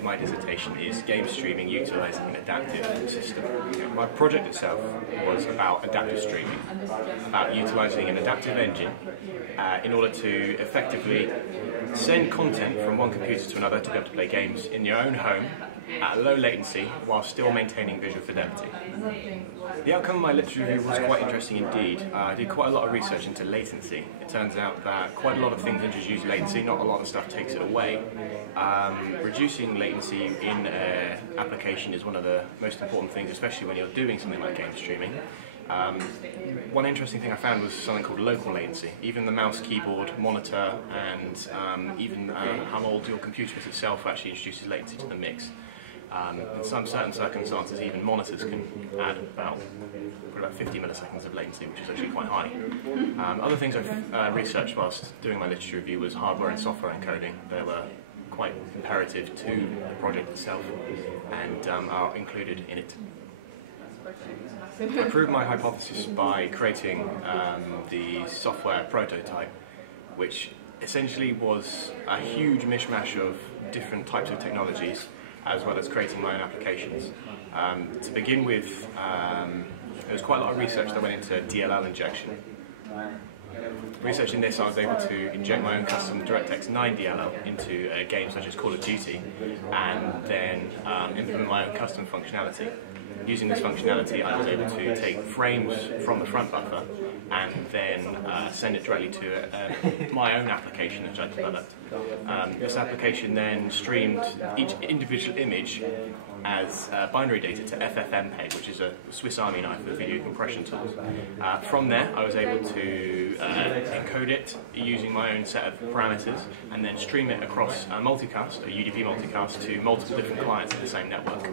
of my dissertation is game streaming utilising an adaptive system. My project itself was about adaptive streaming, about utilising an adaptive engine in order to effectively send content from one computer to another to be able to play games in your own home at low latency while still maintaining visual fidelity. The outcome of my literature review was quite interesting indeed. I did quite a lot of research into latency. It turns out that quite a lot of things introduce latency, not a lot of stuff takes it away. Reducing latency in an application is one of the most important things, especially when you're doing something like game streaming. One interesting thing I found was something called local latency. Even the mouse, keyboard, monitor, and even how old your computer is itself actually introduces latency to the mix. In some certain circumstances, even monitors can add about 50 milliseconds of latency, which is actually quite high. Other things I've researched whilst doing my literature review was hardware and software encoding. They were quite imperative to the project itself and are included in it. I proved my hypothesis by creating the software prototype, which essentially was a huge mishmash of different types of technologies, as well as creating my own applications. To begin with, there was quite a lot of research that went into DLL injection. Researching this, I was able to inject my own custom DirectX 9 DLL into a game such as Call of Duty, and then implement my own custom functionality. Using this functionality, I was able to take frames from the front buffer and then send it directly to my own application which I developed. This application then streamed each individual image as binary data to FFmpeg, which is a Swiss Army knife for video compression tools. From there, I was able to encode it using my own set of parameters and then stream it across a multicast, a UDP multicast, to multiple different clients in the same network.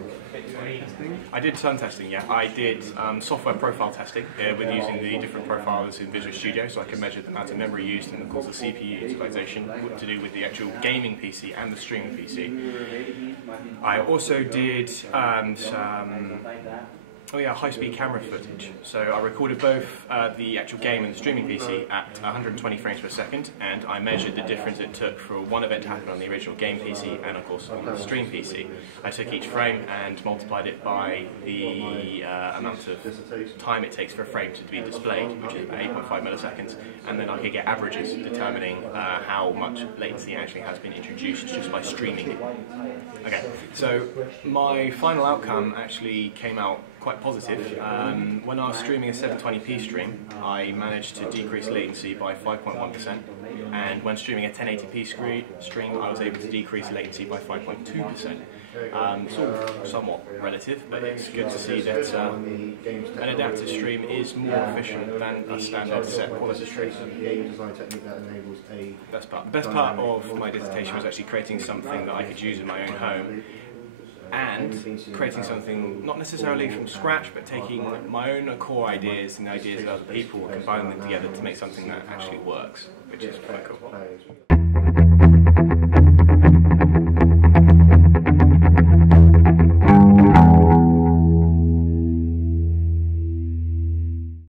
I did some testing, yeah. I did software profile testing with using the different profiles in Visual Studio, so I could measure the amount of memory used and of course the CPU utilization to do with the actual gaming PC and the streaming PC. I also did high-speed camera footage. So I recorded both the actual game and the streaming PC at 120 frames per second, and I measured the difference it took for one event to happen on the original game PC and of course on the stream PC. I took each frame and multiplied it by the amount of time it takes for a frame to be displayed, which is about 8.5 milliseconds, and then I could get averages determining how much latency actually has been introduced just by streaming it. Okay, so my final outcome actually came out quite positive. When I was streaming a 720p stream, I managed to decrease latency by 5.1%, and when streaming a 1080p stream, I was able to decrease latency by 5.2%. It's all somewhat relative, but it's good to see that an adaptive stream is more efficient than a standard set quality stream. The best part of my dissertation was actually creating something that I could use in my own home, and creating something not necessarily from scratch, but taking my own core ideas and the ideas of other people and combining them together to make something that actually works, which is quite cool.